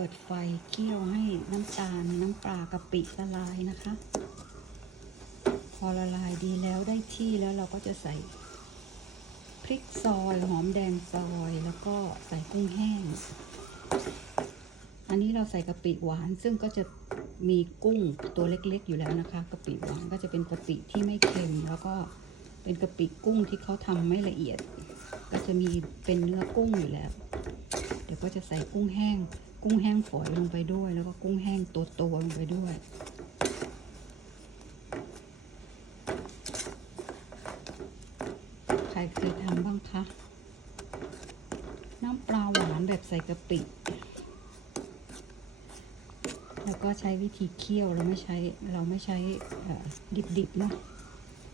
ปิดไฟเคี่ยวให้น้ำตาลน้ำปลากะปิละลายนะคะ พอละลายดีแล้วได้ที่แล้วเราก็จะใส่พริกซอยหอมแดงซอยแล้วก็ใส่กุ้งแห้ง อันนี้เราใส่กะปิหวานซึ่งก็จะมีกุ้งตัวเล็กๆ อยู่แล้วนะคะกะปิหวานก็จะเป็นกะปิที่ไม่เค็ม แล้วก็เป็นกะปิกุ้งที่เขาทำไม่ละเอียด ก็จะมีเป็นเนื้อกุ้งอยู่แล้ว เดี๋ยวก็จะใส่กุ้งแห้ง กุ้งแห้งฝอยลงไปด้วย แล้วก็กุ้งแห้งตัวๆลงไปด้วย ใครเคยทำบ้างคะ น้ำปลาหวานแบบใส่กะปิ แล้วก็ใช้วิธีเคี่ยวเราไม่ใช้เราไม่ใช้ดิบๆเนาะ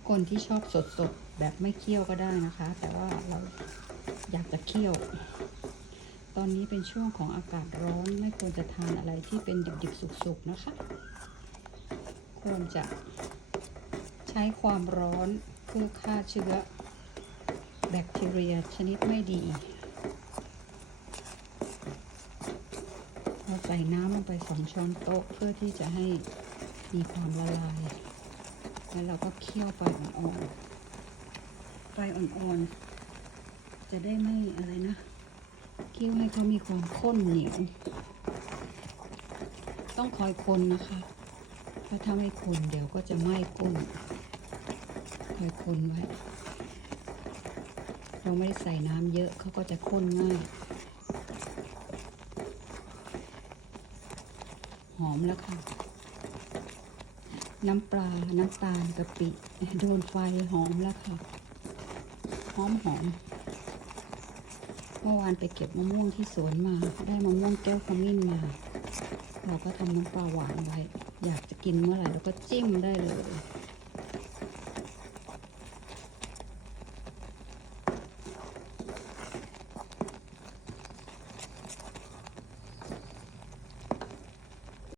คนที่ชอบสดๆ แบบไม่เคี่ยวก็ได้นะคะ แต่ว่าเราอยากจะเคี่ยว ตอนนี้เป็นช่วงของอากาศร้อนไม่ควรจะทานอะไรที่เป็นดิบๆ สุกๆ นะคะ ควรจะใช้ความร้อนเพื่อฆ่าเชื้อ แบคทีเรียชนิดไม่ดีเราใส่น้ำลงไปสองช้อนโต๊ะเพื่อที่จะให้มีความละลาย แล้วเราก็เคี่ยวไฟอ่อนๆ ไฟอ่อนๆ จะได้ไม่อะไรนะ เคี่ยวให้เขามีความข้นเหนียว ต้องคอยคนนะคะ เพราะถ้าไม่คนเดี๋ยวก็จะไหม้กุ้งคอยคนไว้ เราไม่ได้ใส่น้ำเยอะเขาก็จะข้นง่าย หอมแล้วค่ะ น้ำปลา น้ำตาลกะปิ โดนไฟหอมแล้วค่ะ หอมหอม เมื่อวานไปเก็บมะม่วงที่สวนมา ได้มะม่วงแก้วขมิ้นมา เราก็ทำน้ำปลาหวานไว้ อยากจะกินเมื่อไหร่เราก็จิ้มได้เลย